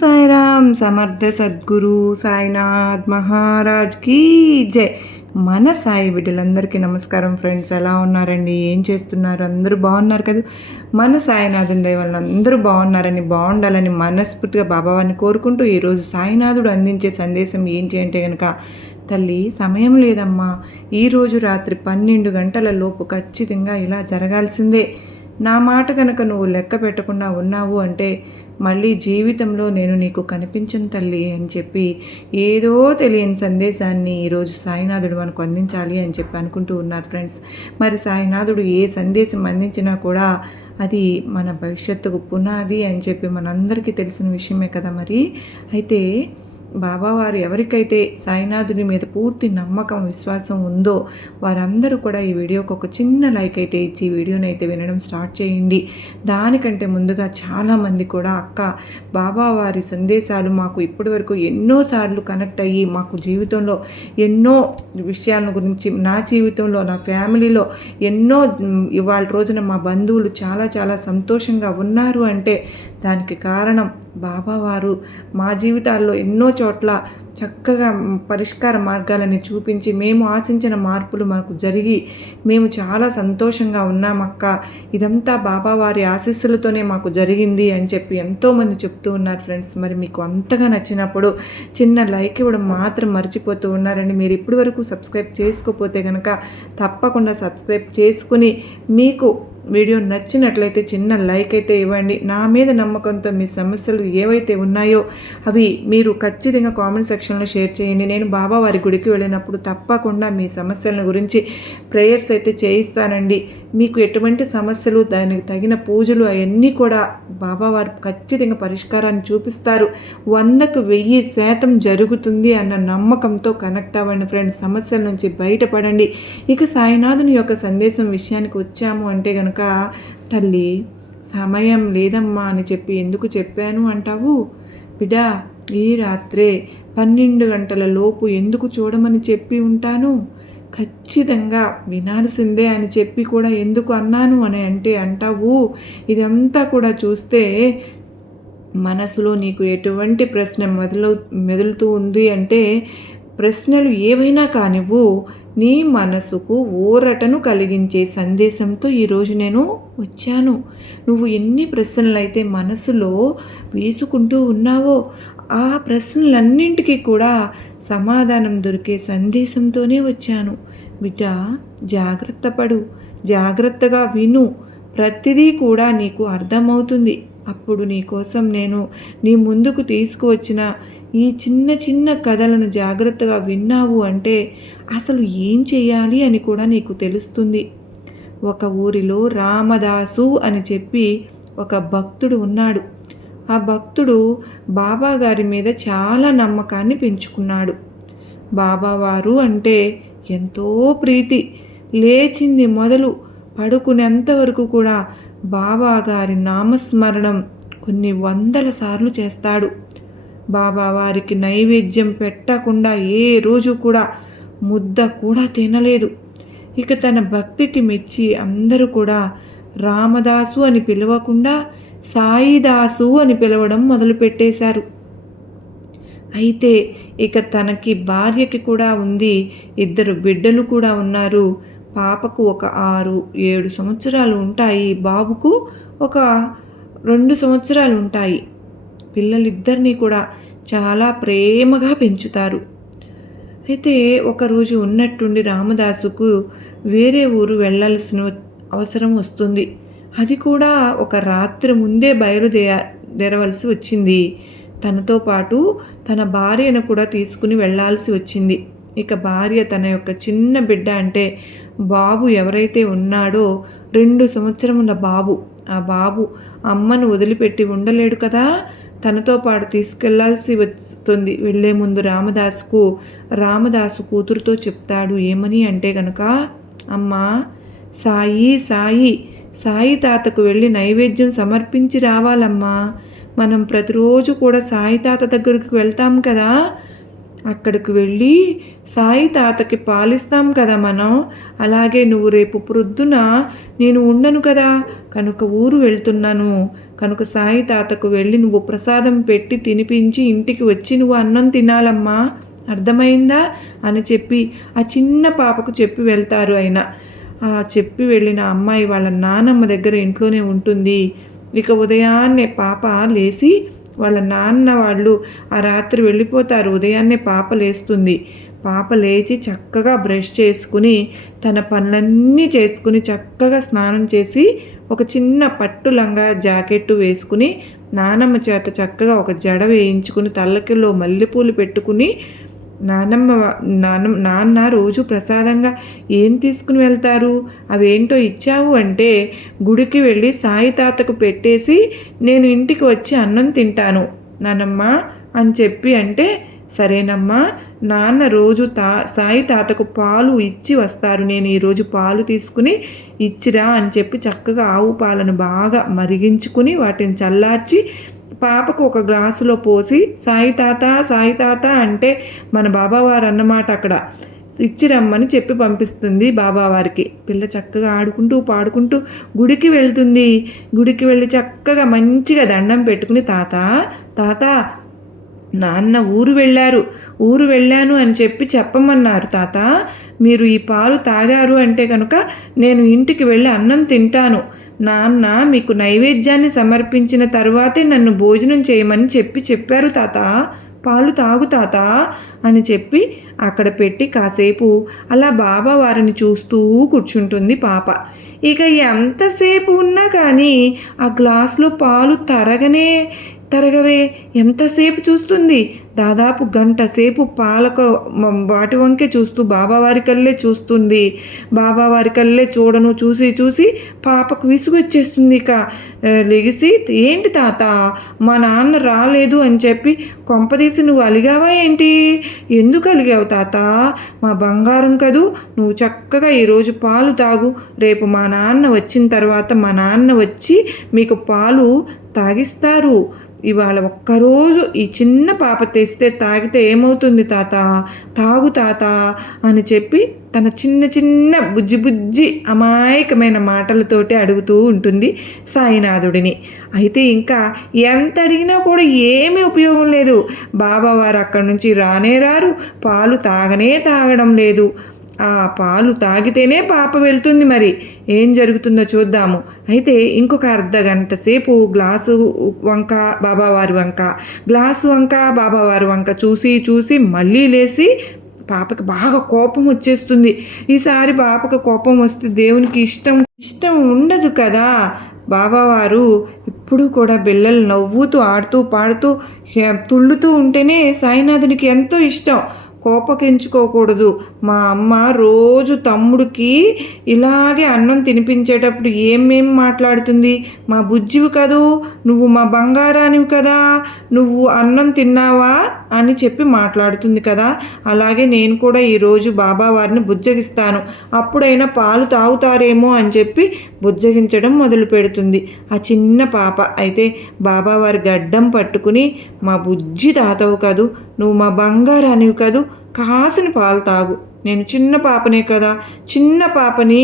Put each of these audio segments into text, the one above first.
సాయిరామ్ సమర్థ సద్గురు సాయినాథ్ మహారాజ్ కీ జై. మన సాయి బిడ్డలందరికీ నమస్కారం ఫ్రెండ్స్. ఎలా ఉన్నారండి? ఏం చేస్తున్నారు? అందరూ బాగున్నారు కదా? మన సాయినాథుని దయ వలన అందరూ బాగుండాలని మనస్ఫూర్తిగా బాబావారిని కోరుకుంటూ ఈరోజు సాయినాథుడు అందించే సందేశం ఏంటి అంటే కనుక, తల్లి సమయం లేదమ్మా, ఈరోజు రాత్రి 12 గంటల లోపు ఖచ్చితంగా ఇలా జరగాల్సిందే. నా మాట కనుక నువ్వు లెక్క పెట్టకుండా ఉన్నావు అంటే మళ్ళీ జీవితంలో నేను నీకు కనిపించను తల్లి అని చెప్పి ఏదో తెలియని సందేశాన్ని ఈరోజు సాయినాథుడు మనకు అందించాలి అని చెప్పి అనుకుంటూ ఉన్నారు ఫ్రెండ్స్. మరి సాయినాథుడు ఏ సందేశం అందించినా కూడా అది మన భవిష్యత్తుకు పునాది అని చెప్పి మనందరికీ తెలిసిన విషయమే కదా. మరి అయితే బాబావారు ఎవరికైతే సాయినాథుని మీద పూర్తి నమ్మకం విశ్వాసం ఉందో వారందరూ కూడా ఈ వీడియోకి ఒక చిన్న లైక్ అయితే ఇచ్చి ఈ వీడియోని అయితే వినడం స్టార్ట్ చేయండి. దానికంటే ముందుగా చాలామంది కూడా అక్క బాబావారి సందేశాలు మాకు ఇప్పటి వరకు ఎన్నోసార్లు కనెక్ట్ అయ్యి మాకు జీవితంలో ఎన్నో విషయాల గురించి, నా జీవితంలో నా ఫ్యామిలీలో ఎన్నో ఇవాళ రోజున మా బంధువులు చాలా చాలా సంతోషంగా ఉన్నారు అంటే దానికి కారణం బాబావారు మా జీవితాల్లో ఎన్నో చోట్ల చక్కగా పరిష్కార మార్గాలని చూపించి మేము ఆశించిన మార్పులు మనకు జరిగి మేము చాలా సంతోషంగా ఉన్నామక్క, ఇదంతా బాబావారి ఆశీస్సులతోనే మాకు జరిగింది అని చెప్పి ఎంతోమంది చెప్తూ ఉన్నారు ఫ్రెండ్స్. మరి మీకు అంతగా నచ్చినప్పుడు చిన్న లైక్ ఇవ్వడం మాత్రం మర్చిపోతూ ఉన్నారండి. మీరు ఇప్పటి వరకు సబ్స్క్రైబ్ చేసుకోకపోతే కనుక తప్పకుండా సబ్స్క్రైబ్ చేసుకుని మీకు వీడియో నచ్చినట్లయితే చిన్న లైక్ అయితే ఇవ్వండి. నా మీద నమ్మకంతో మీ సమస్యలు ఏవైతే ఉన్నాయో అవి మీరు ఖచ్చితంగా కామెంట్ సెక్షన్లో షేర్ చేయండి. నేను బాబావారి గుడికి వెళ్ళినప్పుడు తప్పకుండా మీ సమస్యల గురించి ప్రేయర్స్ అయితే చేయిస్తానండి. మీకు ఎటువంటి సమస్యలు, దానికి తగిన పూజలు అవన్నీ కూడా బాబావారు ఖచ్చితంగా పరిష్కారాన్ని చూపిస్తారు. 100కు 1000% జరుగుతుంది అన్న నమ్మకంతో కనెక్ట్ అవ్వండి ఫ్రెండ్స్. సమస్యల నుంచి బయటపడండి. ఇక సాయినాథుని యొక్క సందేశం విషయానికి వచ్చాము అంటే కనుక, తల్లి సమయం లేదమ్మా అని చెప్పి ఎందుకు చెప్పాను అంటావు బిడ్డా? ఈ రాత్రే 12 గంటల లోపు ఎందుకు చూడమని చెప్పి ఉంటాను? ఖచ్చితంగా వినాల్సిందే అని చెప్పి కూడా ఎందుకు అన్నాను అని అంటే అంటావు. ఇదంతా కూడా చూస్తే మనసులో నీకు ఎటువంటి ప్రశ్న మెదులుతూ ఉంది అంటే, ప్రశ్నలు ఏవైనా కానివ్వు, నీ మనసుకు ఊరటను కలిగించే సందేశంతో ఈరోజు నేను వచ్చాను. నువ్వు ఎన్ని ప్రశ్నలు అయితే మనసులో వేసుకుంటూ ఉన్నావో ఆ ప్రశ్నలన్నింటికీ కూడా సమాధానం దొరికే సందేశంతోనే వచ్చాను. బిడ్డ, జాగ్రత్త పడు, జాగ్రత్తగా విను, ప్రతిదీ కూడా నీకు అర్థమవుతుంది. అప్పుడు నీ కోసం నేను నీ ముందుకు తీసుకువచ్చిన ఈ చిన్న చిన్న కథలను జాగ్రత్తగా విన్నావు అంటే అసలు ఏం చేయాలి అని కూడా నీకు తెలుస్తుంది. ఒక ఊరిలో రామదాసు అని చెప్పి ఒక భక్తుడు ఉన్నాడు. ఆ భక్తుడు బాబా గారి మీద చాలా నమ్మకాన్ని పెంచుకున్నాడు. బాబావారు అంటే ఎంతో ప్రీతి. లేచింది మొదలు పడుకునేంత వరకు కూడా బాబా గారి నామస్మరణం కొన్ని 100 సార్లు చేస్తాడు. బాబావారికి నైవేద్యం పెట్టకుండా ఏ రోజు కూడా ముద్ద కూడా తినలేదు. ఇక తన భక్తికి మెచ్చి అందరూ కూడా రామదాసు అని పిలవకుండా సాయిదాసు అని పిలవడం మొదలుపెట్టేశారు. అయితే ఇక తనకి భార్యకి కూడా ఉంది, 2 బిడ్డలు కూడా ఉన్నారు. పాపకు ఒక 6-7 సంవత్సరాలు ఉంటాయి, బాబుకు ఒక 2 సంవత్సరాలు ఉంటాయి. పిల్లలిద్దరినీ కూడా చాలా ప్రేమగా పెంచుతారు. అయితే ఒకరోజు ఉన్నట్టుండి రామదాసుకు వేరే ఊరు వెళ్ళాల్సిన అవసరం వస్తుంది. అది కూడా ఒక రాత్రి ముందే బయలుదేరవలసి వచ్చింది. తనతో పాటు తన భార్యను కూడా తీసుకుని వెళ్ళాల్సి వచ్చింది. ఇక భార్య తన యొక్క చిన్న బిడ్డ అంటే బాబు ఎవరైతే ఉన్నాడో 2 సంవత్సరముల బాబు, ఆ బాబు అమ్మను వదిలిపెట్టి ఉండలేడు కదా, తనతో పాటు తీసుకెళ్లాల్సి వస్తుంది. వెళ్లే ముందు రామదాసు కూతురుతో చెప్తాడు. ఏమని అంటే కనుక, అమ్మా, సాయి తాతకు వెళ్ళి నైవేద్యం సమర్పించి రావాలమ్మా. మనం ప్రతిరోజు కూడా సాయి తాత దగ్గరికి వెళ్తాం కదా, అక్కడికి వెళ్ళి సాయి తాతకి పాలిస్తాం కదా మనం. అలాగే నువ్వు రేపు ప్రొద్దున నేను ఉండను కదా, కనుక ఊరు వెళ్తున్నాను, కనుక సాయి తాతకు వెళ్ళి నువ్వు ప్రసాదం పెట్టి తినిపించి ఇంటికి వచ్చి నువ్వు అన్నం తినాలమ్మా, అర్థమైందా అని చెప్పి ఆ చిన్న పాపకు చెప్పి వెళ్తారు ఆయన. ఆ చెప్పి వెళ్ళిన అమ్మాయి వాళ్ళ నానమ్మ దగ్గర ఇంట్లోనే ఉంటుంది. ఇక ఉదయాన్నే పాప లేచి వాళ్ళ నాన్న వాళ్ళు ఆ రాత్రి వెళ్ళిపోతారు. ఉదయాన్నే పాప లేస్తుంది. పాప లేచి చక్కగా బ్రష్ చేసుకుని తన పనులన్నీ చేసుకుని చక్కగా స్నానం చేసి ఒక చిన్న పట్టు లంగా జాకెట్టు వేసుకుని నానమ్మ చేత చక్కగా ఒక జడ వేయించుకుని తల్లకిలో మల్లెపూలు పెట్టుకుని నాన్న రోజు ప్రసాదంగా ఏం తీసుకుని వెళ్తారు, అవేంటో ఇచ్చావు అంటే గుడికి వెళ్ళి సాయి తాతకు పెట్టేసి నేను ఇంటికి వచ్చి అన్నం తింటాను నానమ్మ అని చెప్పి అంటే, సరేనమ్మా, నాన్న రోజు సాయి తాతకు పాలు ఇచ్చి వస్తారు, నేను ఈరోజు పాలు తీసుకుని ఇచ్చిరా అని చెప్పి చక్కగా ఆవు పాలను బాగా మరిగించుకుని వాటిని చల్లార్చి పాపకు ఒక గ్లాసులో పోసి సాయి తాత అంటే మన బాబావారు అన్నమాట అక్కడ ఇచ్చి రమ్మని చెప్పి పంపిస్తుంది బాబావారికి. పిల్ల చక్కగా ఆడుకుంటూ పాడుకుంటూ గుడికి వెళ్తుంది. గుడికి వెళ్ళి చక్కగా మంచిగా దండం పెట్టుకుని తాత నాన్న ఊరు వెళ్ళాను అని చెప్పి చెప్పమన్నారు తాత, మీరు ఈ పాలు తాగారు అంటే కనుక నేను ఇంటికి వెళ్ళి అన్నం తింటాను, నాన్న మీకు నైవేద్యాన్ని సమర్పించిన తరువాతే నన్ను భోజనం చేయమని చెప్పారు తాత, పాలు తాగు తాత అని చెప్పి అక్కడ పెట్టి కాసేపు అలా బాబా వారిని చూస్తూ కూర్చుంటుంది పాప. ఇక ఎంతసేపు ఉన్నా కానీ ఆ గ్లాసులో పాలు తరగవే, ఎంతసేపు చూస్తుంది, దాదాపు గంట సేపు వాటి వంకే చూస్తూ బాబావారికల్లే చూస్తుంది. బాబావారికల్లే చూసి పాపకు విసుగు వచ్చేస్తుంది. ఇక లెగిసి, ఏంటి తాత మా నాన్న రాలేదు అని చెప్పి కొంపదీసి నువ్వు అలిగావా ఏంటి, ఎందుకు అలిగావు తాత, మా బంగారం కదూ, నువ్వు చక్కగా ఈరోజు పాలు తాగు, రేపు మా నాన్న వచ్చిన తర్వాత మా నాన్న వచ్చి మీకు పాలు తాగిస్తారు, ఇవాళ ఒక్కరోజు ఈ చిన్న పాప తెస్తే తాగితే ఏమవుతుంది తాత, తాగు తాత అని చెప్పి తన చిన్న బుజ్జి అమాయకమైన మాటలతోటి అడుగుతూ ఉంటుంది సాయినాథుడిని. అయితే ఇంకా ఎంత అడిగినా కూడా ఏమీ ఉపయోగం లేదు. బాబావారు అక్కడి నుంచి రారు, పాలు తాగడం లేదు. ఆ పాలు తాగితేనే పాప వెళ్తుంది. మరి ఏం జరుగుతుందో చూద్దాము. అయితే ఇంకొక అర్ధగంట సేపు గ్లాసు వంక బాబావారి వంక చూసి మళ్ళీ లేచి పాపకి బాగా కోపం వచ్చేస్తుంది. ఈసారి పాపకు కోపం వస్తే దేవునికి ఇష్టం ఉండదు కదా. బాబావారు ఇప్పుడు కూడా బిళ్ళలు నవ్వుతూ ఆడుతూ పాడుతూ తుళ్ళుతూ ఉంటేనే సాయినాథునికి ఎంతో ఇష్టం. కోపగించుకోకూడదు. మా అమ్మ రోజు తమ్ముడికి ఇలాగే అన్నం తినిపించేటప్పుడు ఏమేం మాట్లాడుతుంది, మా బుజ్జివి కదూ, నువ్వు మా బంగారానివి కదా, నువ్వు అన్నం తిన్నావా అని చెప్పి మాట్లాడుతుంది కదా. అలాగే నేను కూడా ఈరోజు బాబావారిని బుజ్జగిస్తాను, అప్పుడైనా పాలు తాగుతారేమో అని చెప్పి బుజ్జగించడం మొదలు పెడుతుంది ఆ చిన్న పాప. అయితే బాబావారి గడ్డం పట్టుకుని, మా బుజ్జి తాతవు కదూ, నువ్వు మా బంగారానివి కదూ, కాసిన పాలు తాగు, నేను చిన్న పాపనే కదా, చిన్న పాపని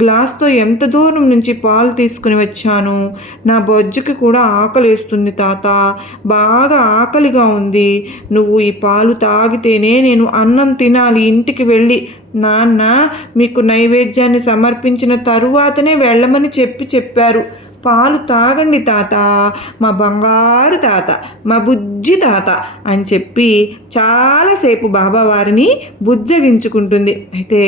గ్లాస్తో ఎంత దూరం నుంచి పాలు తీసుకుని వచ్చాను, నా బొజ్జుకి కూడా ఆకలేస్తుంది తాత, బాగా ఆకలిగా ఉంది, నువ్వు ఈ పాలు తాగితేనే నేను అన్నం తినాలి ఇంటికి వెళ్ళి, నాన్న మీకు నైవేద్యాన్ని సమర్పించిన తరువాతనే వెళ్ళమని చెప్పారు, పాలు తాగండి తాత, మా బంగారు తాత, మా బుజ్జి తాత అని చెప్పి చాలాసేపు బాబావారిని బుజ్జగించుకుంటుంది. అయితే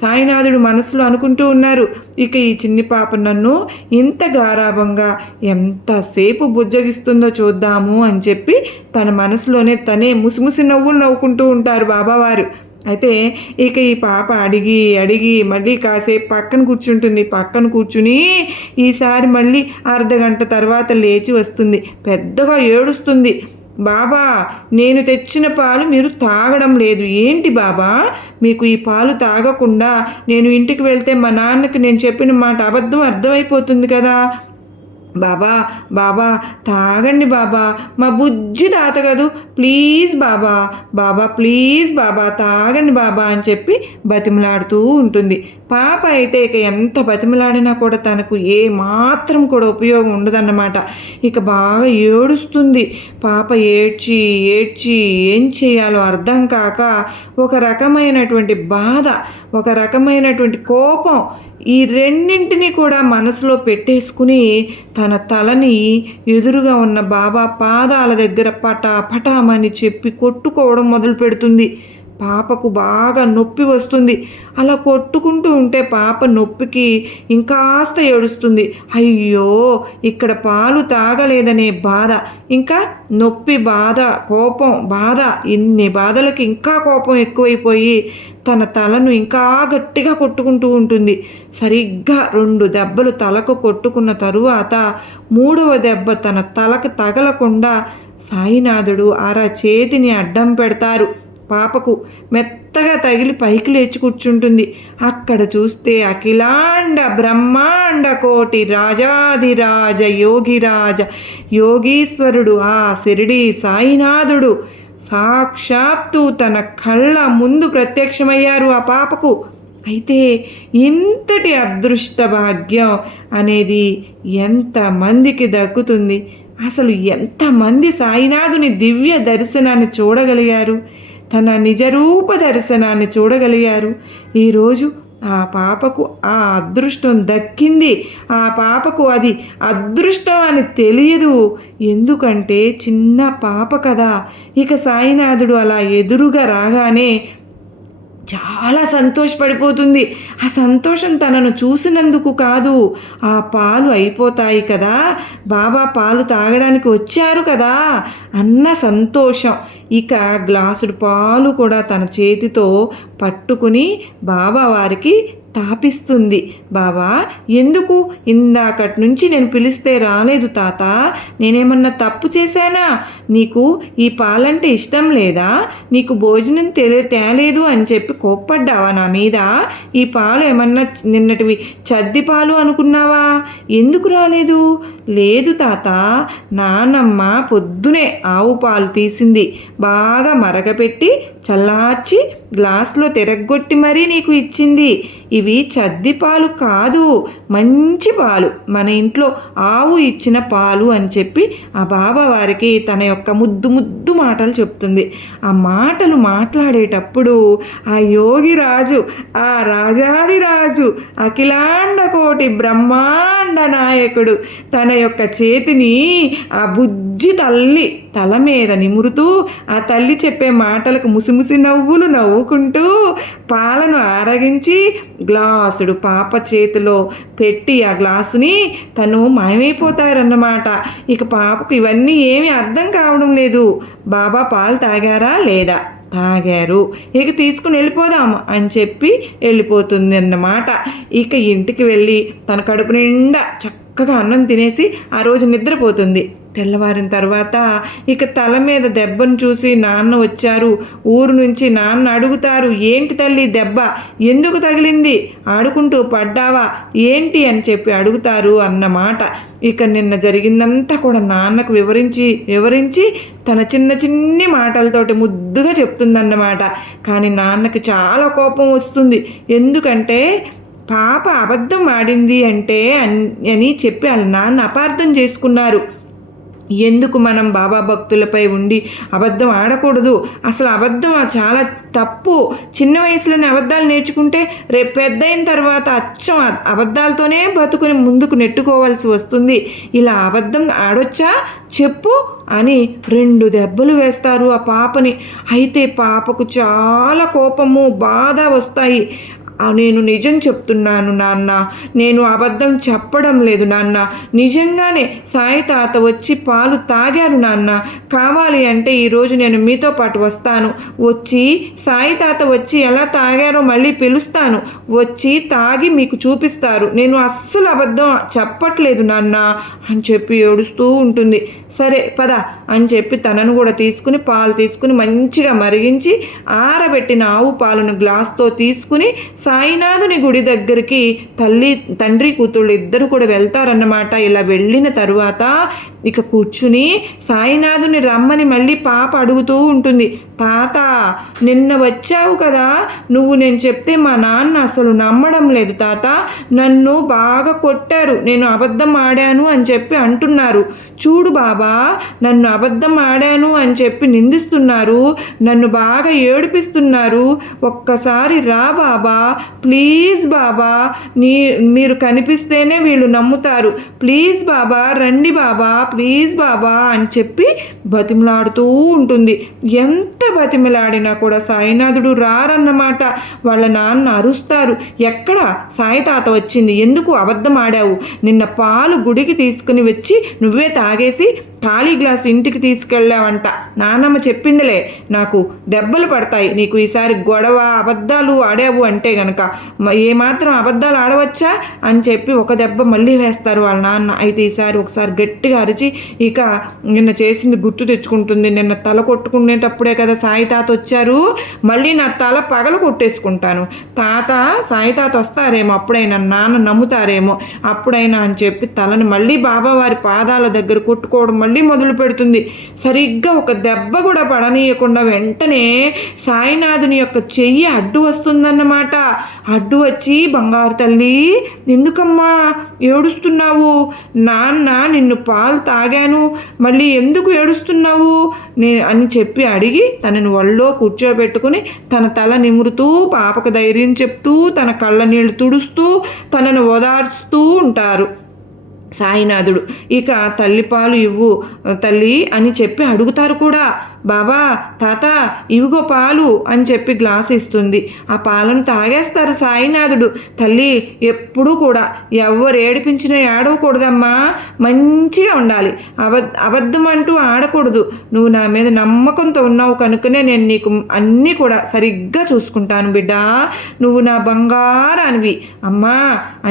సాయినాథుడు మనసులో అనుకుంటూ ఉన్నారు, ఇక ఈ చిన్ని పాప నన్ను ఇంత గారాభంగా ఎంతసేపు బుజ్జగిస్తుందో చూద్దాము అని చెప్పి తన మనసులోనే తనే ముసిముసి నవ్వులు నవ్వుకుంటూ ఉంటారు బాబావారు. అయితే ఇక ఈ పాప అడిగి మళ్ళీ కాసేపు పక్కన కూర్చుని ఈసారి మళ్ళీ అర్ధగంట తర్వాత లేచి వస్తుంది. పెద్దగా ఏడుస్తుంది, బాబా నేను తెచ్చిన పాలు మీరు తాగడం లేదు, ఏంటి బాబా మీకు ఈ పాలు తాగకుండా నేను ఇంటికి వెళ్తే మా నాన్నకి నేను చెప్పిన మాట అబద్ధం అర్థమైపోతుంది కదా, బాబా బాబా తాగండి బాబా, మా బుజ్జి తాత కదూ, ప్లీజ్ బాబా, బాబా ప్లీజ్ బాబా తాగండి బాబా అని చెప్పి బతిమలాడుతూ ఉంటుంది. పాప అయితే ఇక ఎంత బతిమలాడినా కూడా తనకు ఏ మాత్రం కూడా ఉపయోగం ఉండదన్నమాట. ఇక బాగా ఏడుస్తుంది. పాప ఏడ్చి ఏడ్చి ఏం చేయాలో అర్థం కాక ఒక రకమైనటువంటి బాధ, ఒక రకమైనటువంటి కోపం, ఈ రెండింటిని కూడా మనసులో పెట్టేసుకుని తన తలని ఎదురుగా ఉన్న బాబా పాదాల దగ్గర పటామని చెప్పి కొట్టుకోవడం మొదలు పెడుతుంది. పాపకు బాగా నొప్పి వస్తుంది. అలా కొట్టుకుంటూ ఉంటే పాప నొప్పికి ఇంకాస్త ఏడుస్తుంది. అయ్యో, ఇక్కడ పాలు తాగలేదనే బాధ, ఇంకా నొప్పి బాధ, కోపం బాధ, ఇన్ని బాధలకి ఇంకా కోపం ఎక్కువైపోయి తన తలను ఇంకా గట్టిగా కొట్టుకుంటూ ఉంటుంది. సరిగ్గా 2 దెబ్బలు తలకు కొట్టుకున్న తరువాత 3వ దెబ్బ తన తలకు తగలకుండా సాయినాథుడు చేతిని అడ్డం పెడతారు. పాపకు మెత్తగా తగిలి పైకి లేచి కూర్చుంటుంది. అక్కడ చూస్తే అఖిలాండ బ్రహ్మాండ కోటి రాజాధిరాజ యోగిరాజ యోగీశ్వరుడు ఆ షిరిడి సాయినాథుడు సాక్షాత్తు తన కళ్ళ ముందు ప్రత్యక్షమయ్యారు ఆ పాపకు. అయితే ఇంతటి అదృష్ట భాగ్యం అనేది ఎంతమందికి దక్కుతుంది? అసలు ఎంతమంది సాయినాథుని దివ్య దర్శనాన్ని చూడగలిగారు, తన నిజరూప దర్శనాన్ని చూడగలిగారు? ఈరోజు ఆ పాపకు ఆ అదృష్టం దక్కింది. ఆ పాపకు అది అదృష్టం అని తెలియదు. ఎందుకంటే చిన్న పాప కదా. ఇక సాయినాథుడు అలా ఎదురుగా రాగానే చాలా సంతోషపడిపోతుంది. ఆ సంతోషం తనను చూసినందుకు కాదు, ఆ పాలు అయిపోతాయి కదా, బాబా పాలు తాగడానికి వచ్చారు కదా అన్న సంతోషం. ఇక గ్లాసుడు పాలు కూడా తన చేతితో పట్టుకుని బాబా వారికి తాపిస్తుంది. బాబా, ఎందుకు ఇందాకటి నుంచి నేను పిలిస్తే రాలేదు తాత? నేనేమన్నా తప్పు చేశానా? నీకు ఈ పాలంటే ఇష్టం లేదా? నీకు భోజనం తేలేదు అని చెప్పి కోప్పడ్డావా నా మీద? ఈ పాలు ఏమన్నా నిన్నటివి చద్ది పాలు అనుకున్నావా? ఎందుకు రాలేదు? లేదు తాత, నానమ్మ పొద్దునే ఆవు పాలు తీసింది, బాగా మరగపెట్టి చల్లార్చి గ్లాసులో తిరగొట్టి మరీ నీకు ఇచ్చింది. ఇవి చద్ది పాలు కాదు, మంచి పాలు, మన ఇంట్లో ఆవు ఇచ్చిన పాలు అని చెప్పి ఆ బాబా వారికి తన యొక్క ముద్దు ముద్దు మాటలు చెప్తుంది. ఆ మాటలు మాట్లాడేటప్పుడు ఆ యోగిరాజు, ఆ రాజాదిరాజు, అఖిలాండ కోటి బ్రహ్మాండ నాయకుడు తన యొక్క చేతిని ఆ బుజ్జి తల్లి తల మీద నిమురుతూ ఆ తల్లి చెప్పే మాటలకు ముసిముసి నవ్వులు నవ్వుకుంటూ పాలను ఆరగించి గ్లాసుడు పాప చేతిలో పెట్టి ఆ గ్లాసుని తను మాయమైపోతారన్నమాట. ఇక పాపకు ఇవన్నీ ఏమీ అర్థం కావడం లేదు. బాబా పాలు తాగారా లేదా? తాగారు, ఇక తీసుకుని వెళ్ళిపోదాము అని చెప్పి వెళ్ళిపోతుంది అన్నమాట. ఇక ఇంటికి వెళ్ళి తన కడుపు నిండా చక్కగా అన్నం తినేసి ఆ రోజు నిద్రపోతుంది. తెల్లవారిన తర్వాత ఇక తల మీద దెబ్బను చూసి నాన్న వచ్చారు. ఊరు నుంచి నాన్న అడుగుతారు, ఏంటి తల్లి దెబ్బ, ఎందుకు తగిలింది, ఆడుకుంటూ పడ్డావా ఏంటి అని చెప్పి అడుగుతారు అన్నమాట. ఇక నిన్న జరిగిందంతా కూడా నాన్నకు వివరించి తన చిన్ని మాటలతోటి ముద్దుగా చెప్తుందన్నమాట. కానీ నాన్నకి చాలా కోపం వస్తుంది. ఎందుకంటే పాప అబద్ధం ఆడింది అంటే అని చెప్పి వాళ్ళ నాన్న అపార్థం చేసుకున్నారు. ఎందుకు మనం బాబా భక్తులపై ఉండి అబద్ధం ఆడకూడదు? అసలు అబద్ధం చాలా తప్పు. చిన్న వయసులోనే అబద్ధాలు నేర్చుకుంటే రేపు పెద్దయిన తర్వాత అచ్చం అబద్ధాలతోనే బతుకుని ముందుకు నెట్టుకోవాల్సి వస్తుంది. ఇలా అబద్ధం ఆడొచ్చా చెప్పు అని 2 దెబ్బలు వేస్తారు ఆ పాపని. అయితే పాపకు చాలా కోపము బాధ వస్తాయి. నేను నిజం చెప్తున్నాను నాన్న, నేను అబద్ధం చెప్పడం లేదు నాన్న, నిజంగానే సాయి తాత వచ్చి పాలు తాగారు నాన్న. కావాలి అంటే ఈరోజు నేను మీతో పాటు వస్తాను, వచ్చి సాయి తాత వచ్చి ఎలా తాగారో మళ్ళీ పిలుస్తాను, వచ్చి తాగి మీకు చూపిస్తారు. నేను అస్సలు అబద్ధం చెప్పట్లేదు నాన్న అని చెప్పి ఏడుస్తూ ఉంటుంది. సరే పద అని చెప్పి తనను కూడా తీసుకుని పాలు తీసుకుని మంచిగా మరిగించి ఆరబెట్టిన ఆవు పాలను గ్లాస్తో తీసుకుని సాయినాథుని గుడి దగ్గరికి తండ్రి కూతుళ్ళు ఇద్దరు కూడా వెళ్తారన్నమాట. ఇలా వెళ్ళిన తరువాత ఇక కూర్చుని సాయినాథుని రమ్మని మళ్ళీ పాప అడుగుతూ ఉంటుంది. తాత, నిన్న వచ్చావు కదా, నువ్వు నేను చెప్తే మా నాన్న అసలు నమ్మడం లేదు తాత, నన్ను బాగా కొట్టారు, నేను అబద్ధం ఆడాను అని చెప్పి అంటున్నారు. చూడు బాబా, నన్ను అబద్ధం ఆడాను అని చెప్పి నిందిస్తున్నారు, నన్ను బాగా ఏడిపిస్తున్నారు, ఒక్కసారి రా బాబా, ప్లీజ్ బాబా, మీరు కనిపిస్తేనే వీళ్ళు నమ్ముతారు, ప్లీజ్ బాబా రండి బాబా, ప్లీజ్ బాబా అని చెప్పి బతిమలాడుతూ ఉంటుంది. ఎంత బతిమలాడినా కూడా సాయినాథుడు రారన్నమాట. వాళ్ళ నాన్న అరుస్తారు, ఎక్కడ సాయి తాత వచ్చింది, ఎందుకు అబద్ధం ఆడావు, నిన్న పాలు గుడికి తీసుకుని వచ్చి నువ్వే తాగేసి ఖాళీ గ్లాసు ఇంటికి తీసుకెళ్ళావంట, నాన్నమ్మ చెప్పిందిలే, నాకు దెబ్బలు పడతాయి నీకు ఈసారి గొడవ అబద్ధాలు ఆడావు అంటే గనక, ఏమాత్రం అబద్ధాలు ఆడవచ్చా అని చెప్పి ఒక దెబ్బ మళ్ళీ వేస్తారు వాళ్ళ నాన్న. అయితే ఈసారి ఒకసారి గట్టిగా అరిచి, ఇక నిన్న చేసింది గుర్తు తెచ్చుకుంటుంది, నిన్న తల కొట్టుకునేటప్పుడే కదా సాయి తాత వచ్చారు, మళ్ళీ నా తల పగల కొట్టేసుకుంటాను, తాత సాయి తాత వస్తారేమో, అప్పుడైనా నాన్న నమ్ముతారేమో అప్పుడైనా అని చెప్పి తలని మళ్ళీ బాబావారి పాదాల దగ్గర కొట్టుకోవడం మళ్ళీ మొదలు పెడుతుంది. సరిగ్గా ఒక దెబ్బ కూడా పడనీయకుండా వెంటనే సాయినాథుని యొక్క చెయ్యి అడ్డు వస్తుందన్నమాట. అడ్డు వచ్చి, బంగారు తల్లి ఎందుకమ్మా ఏడుస్తున్నావు, నాన్న నిన్ను పాలు తాగాను, మళ్ళీ ఎందుకు ఏడుస్తున్నావు అని చెప్పి అడిగి తనని ఒళ్ళో కూర్చోబెట్టుకుని తన తల నిమురుతూ పాపకు ధైర్యం చెప్తూ తన కళ్ళ నీళ్లు తుడుస్తూ తనను ఓదార్చుతూ ఉంటారు సాయినాథుడు. ఇక తల్లిపాలు ఇవ్వు తల్లి అని చెప్పి అడుగుతారు కూడా. బాబా, తాత ఇవిగో పాలు అని చెప్పి గ్లాస్ ఇస్తుంది. ఆ పాలను తాగేస్తారు సాయినాథుడు. తల్లి, ఎప్పుడూ కూడా ఎవరు ఏడిపించినా ఏడవకూడదమ్మా, మంచిగా ఉండాలి, అబద్ధం అంటూ ఆడకూడదు, నువ్వు నా మీద నమ్మకంతో ఉన్నావు కనుకనే నేను నీకు అన్నీ కూడా సరిగ్గా చూసుకుంటాను బిడ్డా, నువ్వు నా బంగారానివి అమ్మా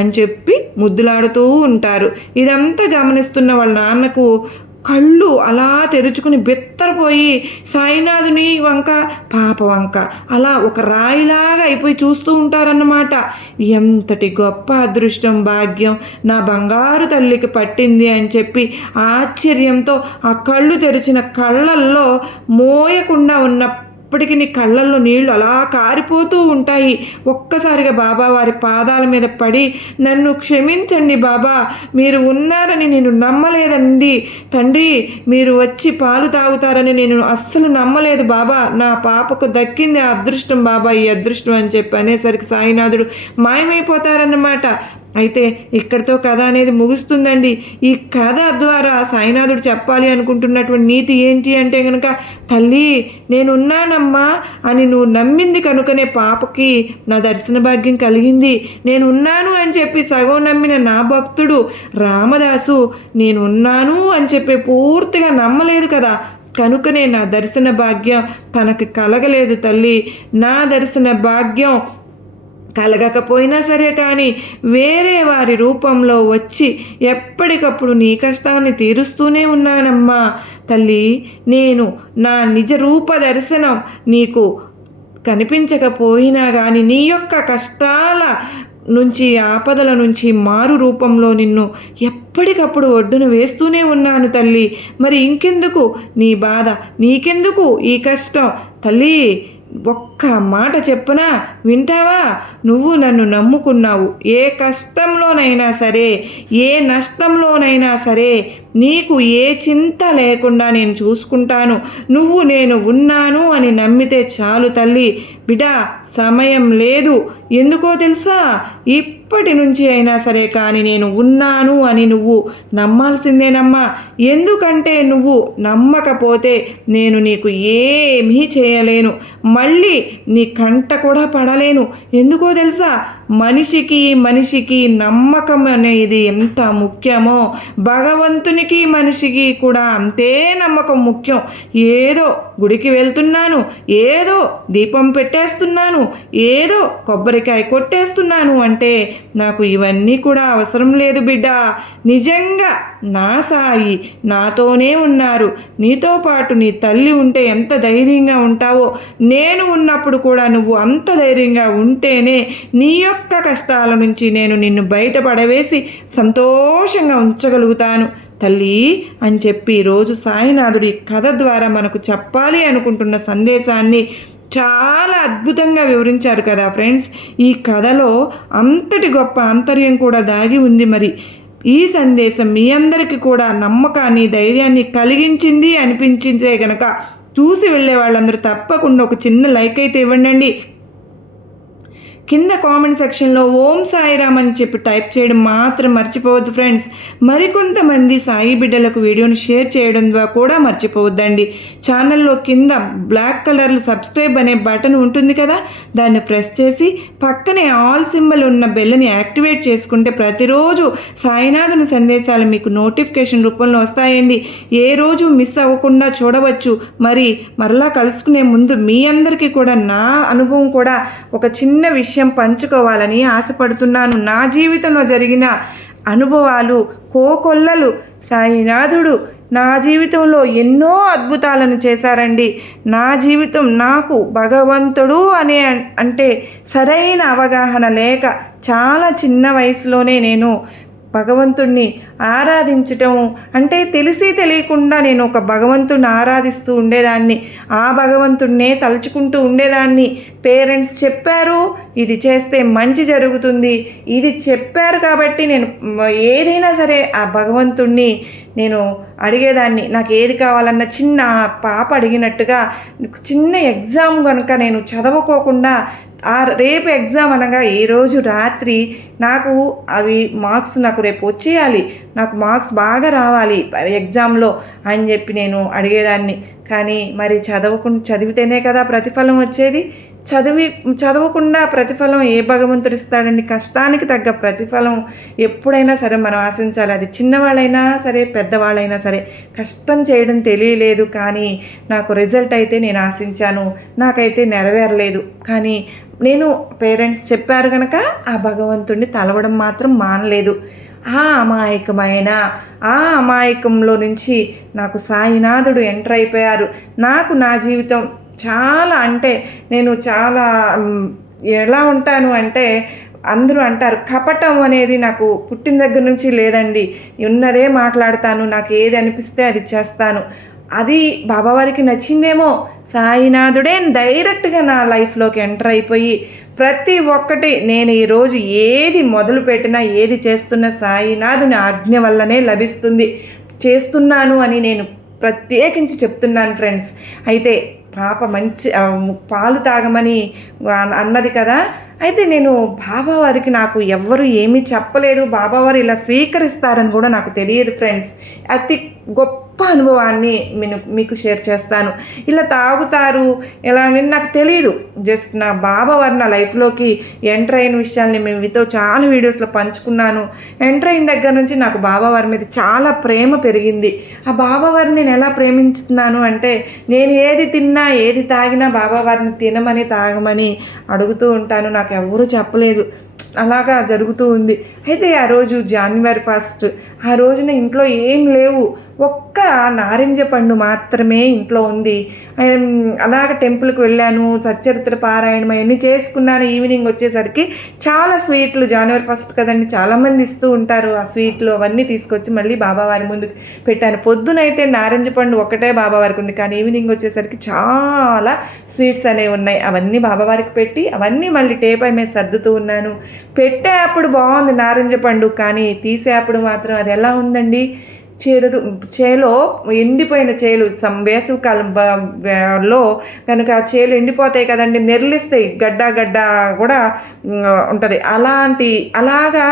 అని చెప్పి ముద్దులాడుతూ ఉంటారు. ఇదంతా గమనిస్తున్న వాళ్ళ నాన్నకు కళ్ళు అలా తెరుచుకుని బెత్తరపోయి సాయినాథుని వంక పాప వంక అలా ఒక రాయిలాగా అయిపోయి చూస్తూ ఉంటారన్నమాట. ఎంతటి గొప్ప అదృష్టం, భాగ్యం నా బంగారు తల్లికి పట్టింది అని చెప్పి ఆశ్చర్యంతో ఆ కళ్ళు తెరిచిన కళ్ళల్లో మోయకుండా ఉన్న అప్పటికి నీ కళ్ళల్లో నీళ్లు అలా కారిపోతూ ఉంటాయి. ఒక్కసారిగా బాబా వారి పాదాల మీద పడి, నన్ను క్షమించండి బాబా, మీరు ఉన్నారని నేను నమ్మలేదండి తండ్రి, మీరు వచ్చి పాలు తాగుతారని నేను అస్సలు నమ్మలేదు బాబా, నా పాపకు దక్కింది ఆ అదృష్టం బాబా, ఈ అదృష్టం అని చెప్పి అనేసరికి సాయినాథుడు మాయమైపోతారన్నమాట. అయితే ఇక్కడితో కథ అనేది ముగుస్తుందండి. ఈ కథ ద్వారా సాయినాథుడు చెప్పాలి అనుకుంటున్నటువంటి నీతి ఏంటి అంటే కనుక, తల్లి నేనున్నానమ్మా అని నువ్వు నమ్మింది కనుకనే పాపకి నా దర్శన భాగ్యం కలిగింది, నేనున్నాను అని చెప్పి సగం నమ్మిన నా భక్తుడు రామదాసు నేనున్నాను అని చెప్పి పూర్తిగా నమ్మలేదు కదా, కనుకనే నా దర్శన భాగ్యం తనకి కలగలేదు తల్లి. నా దర్శన భాగ్యం కలగకపోయినా సరే కానీ వేరే వారి రూపంలో వచ్చి ఎప్పటికప్పుడు నీ కష్టాన్ని తీరుస్తూనే ఉన్నానమ్మా తల్లి. నేను నా నిజ రూప దర్శనం నీకు కనిపించకపోయినా కానీ నీ యొక్క కష్టాల నుంచి, ఆపదల నుంచి మారు రూపంలో నిన్ను ఎప్పటికప్పుడు ఒడ్డున వేస్తూనే ఉన్నాను తల్లి. మరి ఇంకెందుకు నీ బాధ, నీకెందుకు ఈ కష్టం తల్లి, ఒక్క మాట చెప్పునా వింటావా, నువ్వు నన్ను నమ్ముకున్నావు, ఏ కష్టంలోనైనా సరే ఏ నష్టంలోనైనా సరే నీకు ఏ చింత లేకుండా నేను చూసుకుంటాను, నువ్వు నేను ఉన్నాను అని నమ్మితే చాలు తల్లి. బిడ్డ, సమయం లేదు, ఎందుకో తెలుసా, ఇప్పటి నుంచి అయినా సరే కానీ నేను ఉన్నాను అని నువ్వు నమ్మాల్సిందేనమ్మా. ఎందుకంటే నువ్వు నమ్మకపోతే నేను నీకు ఏమీ చేయలేను, మళ్ళీ నీ కంట కూడా పడలేను. ఎందుకో తెలుసా, మనిషికి నమ్మకం అనేది ఎంత ముఖ్యమో భగవంతునికి మనిషికి కూడా అంతే నమ్మకం ముఖ్యం. ఏదో గుడికి వెళ్తున్నాను, ఏదో దీపం పెట్టేస్తున్నాను, ఏదో కొబ్బరికాయ కొట్టేస్తున్నాను అంటే నాకు ఇవన్నీ కూడా అవసరం లేదు బిడ్డ. నిజంగా నా సాయి నాతోనే ఉన్నారు. నీతో పాటు నీ తల్లి ఉంటే ఎంత ధైర్యంగా ఉంటావో, నేను ఉన్నప్పుడు కూడా నువ్వు అంత ధైర్యంగా ఉంటేనే నీ యొక్క కష్టాల నుంచి నేను నిన్ను బయటపడవేసి సంతోషంగా ఉంచగలుగుతాను తల్లి అని చెప్పి రోజు సాయినాథుడి కథ ద్వారా మనకు చెప్పాలి అనుకుంటున్న సందేశాన్ని చాలా అద్భుతంగా వివరించారు కదా ఫ్రెండ్స్. ఈ కథలో అంతటి గొప్ప ఆంతర్యం కూడా దాగి ఉంది. మరి ఈ సందేశం మీ అందరికీ కూడా నమ్మకాన్ని ధైర్యాన్ని కలిగించింది అనిపించిందే గనక చూసి వెళ్ళే వాళ్ళందరూ తప్పకుండా ఒక చిన్న లైక్ అయితే ఇవ్వండి. కింద కామెంట్ సెక్షన్లో ఓం సాయిరామ్ అని చెప్పి టైప్ చేయడం మాత్రం మర్చిపోవద్దు ఫ్రెండ్స్. మరికొంతమంది సాయి బిడ్డలకు వీడియోని షేర్ చేయడం ద్వారా కూడా మర్చిపోవద్దండి. ఛానల్లో కింద బ్లాక్ కలర్లో సబ్స్క్రైబ్ అనే బటన్ ఉంటుంది కదా, దాన్ని ప్రెస్ చేసి పక్కనే ఆల్ సింబల్ ఉన్న బెల్ని యాక్టివేట్ చేసుకుంటే ప్రతిరోజు సాయినాథుని సందేశాలు మీకు నోటిఫికేషన్ రూపంలో వస్తాయండి. ఏ రోజు మిస్ అవ్వకుండా చూడవచ్చు. మరలా కలుసుకునే ముందు మీ అందరికీ కూడా నా అనుభవం కూడా ఒక చిన్న విషయం పంచుకోవాలని ఆశపడుతున్నాను. నా జీవితంలో జరిగిన అనుభవాలు కోకొల్లలు. సాయినాథుడు నా జీవితంలో ఎన్నో అద్భుతాలను చేశారండి. నా జీవితం నాకు భగవంతుడు అంటే సరైన అవగాహన లేక చాలా చిన్న వయసులోనే నేను భగవంతుణ్ణి ఆరాధించటం అంటే తెలిసి తెలియకుండా నేను ఒక భగవంతుడిని ఆరాధిస్తూ ఉండేదాన్ని. ఆ భగవంతుడినే తలుచుకుంటూ ఉండేదాన్ని. పేరెంట్స్ చెప్పారు ఇది చేస్తే మంచి జరుగుతుంది, ఇది చెప్పారు కాబట్టి నేను ఏదైనా సరే ఆ భగవంతుణ్ణి నేను అడిగేదాన్ని. నాకు ఏది కావాలన్న చిన్న పాప అడిగినట్టుగా చిన్న ఎగ్జామ్ కనుక నేను చదవకోకుండా రేపు ఎగ్జామ్ అనగా ఈరోజు రాత్రి నాకు అవి మార్క్స్ నాకు రేపు వచ్చేయాలి, నాకు మార్క్స్ బాగా రావాలి ఎగ్జామ్లో అని చెప్పి నేను అడిగేదాన్ని. కానీ మరి చదివితేనే కదా ప్రతిఫలం వచ్చేది. చదవకుండా ప్రతిఫలం ఏ భగవంతుడు ఇస్తాడండి? కష్టానికి తగ్గ ప్రతిఫలం ఎప్పుడైనా సరే మనం ఆశించాలి. అది చిన్నవాళ్ళైనా సరే పెద్దవాళ్ళైనా సరే. కష్టం చేయడం తెలియలేదు, కానీ నాకు రిజల్ట్ అయితే నేను ఆశించాను, నాకైతే నెరవేరలేదు. కానీ నేను పేరెంట్స్ చెప్పారు కనుక ఆ భగవంతుడిని తలవడం మాత్రం మానలేదు. ఆ అమాయకంలో నుంచి నాకు సాయినాథుడు ఎంటర్ అయిపోయారు. నాకు నా జీవితం చాలా అంటే నేను చాలా ఎలా ఉంటాను అంటే అందరూ అంటారు కపటం అనేది నాకు పుట్టిన దగ్గర నుంచి లేదండి. ఉన్నదే మాట్లాడతాను, నాకు ఏది అనిపిస్తే అది చేస్తాను. అది బాబావారికి నచ్చిందేమో. సాయినాథుడే డైరెక్ట్గా నా లైఫ్లోకి ఎంటర్ అయిపోయి ప్రతి ఒక్కటి నేను ఈరోజు ఏది మొదలు పెట్టినా ఏది చేస్తున్నా సాయినాథుని ఆజ్ఞ వల్లనే లభిస్తుంది. చేస్తున్నాను అని నేను ప్రత్యేకించి చెప్తున్నాను ఫ్రెండ్స్. అయితే పాప మంచి పాలు తాగమని అన్నది కదా, అయితే నేను బాబావారికి నాకు ఎవ్వరు ఏమీ చెప్పలేదు. బాబావారు ఇలా స్వీకరిస్తారని కూడా నాకు తెలియదు ఫ్రెండ్స్. అతి గొప్ప అనుభవాన్ని మీకు షేర్ చేస్తాను. ఇలా తాగుతారు ఎలా అని నాకు తెలియదు. జస్ట్ నా బాబావారు నా లైఫ్లోకి ఎంటర్ అయిన విషయాల్ని మేము మీతో చాలా వీడియోస్లో పంచుకున్నాను. ఎంటర్ అయిన దగ్గర నుంచి నాకు బాబావారి మీద చాలా ప్రేమ పెరిగింది. ఆ బాబావారిని నేను ఎలా ప్రేమించుతున్నాను అంటే నేను ఏది తిన్నా ఏది తాగినా బాబావారిని తినమని తాగమని అడుగుతూ ఉంటాను. నాకు ఎవరూ చెప్పలేదు, అలాగా జరుగుతూ ఉంది. అయితే ఆ రోజు January 1 ఆ రోజున ఇంట్లో ఏం లేవు, ఒక్క నారింజ పండు మాత్రమే ఇంట్లో ఉంది. అలాగ టెంపుల్కి వెళ్ళాను, సచ్చరిత్ర పారాయణం అవన్నీ చేసుకున్నాను. ఈవినింగ్ వచ్చేసరికి చాలా స్వీట్లు, January 1 కదండి, చాలామంది ఇస్తూ ఉంటారు ఆ స్వీట్లు, అవన్నీ తీసుకొచ్చి మళ్ళీ బాబావారి ముందుకు పెట్టాను. పొద్దునైతే నారింజ పండు ఒకటే బాబావారికి ఉంది, కానీ ఈవినింగ్ వచ్చేసరికి చాలా స్వీట్స్ అనేవి ఉన్నాయి. అవన్నీ బాబావారికి పెట్టి అవన్నీ మళ్ళీ టేపై మీద సర్దుతూ ఉన్నాను. పెట్టేప్పుడు బాగుంది నారింజ పండు, కానీ తీసేప్పుడు మాత్రం అది ఎలా ఉందండి, చేలో ఎండిపోయిన చేలు వేసవికాలంలో కనుక చేలు ఎండిపోతాయి కదండి, నెర్లిస్తాయి, గడ్డ కూడా ఉంటుంది. అలాగా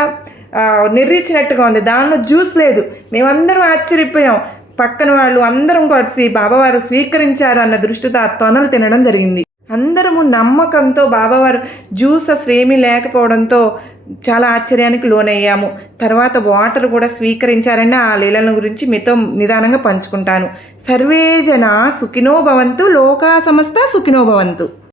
నెర్రించినట్టుగా ఉంది. దానిలో జ్యూస్ లేదు. మేమందరం ఆశ్చర్యపోయాం. పక్కన వాళ్ళు అందరం కలిసి బాబావారు స్వీకరించారు అన్న దృష్టితో ఆ తొనలు తినడం జరిగింది. అందరము నమ్మకంతో బాబావారు జ్యూస్ అసలు ఏమీ లేకపోవడంతో చాలా ఆశ్చర్యానికి లోనయ్యాము. తర్వాత వాటర్ కూడా స్వీకరించారండి. ఆ లీలల గురించి మీతో నిదానంగా పంచుకుంటాను. సర్వే జన సుఖినో భవంతు, లోకా సమస్త సుఖినో భవంతు.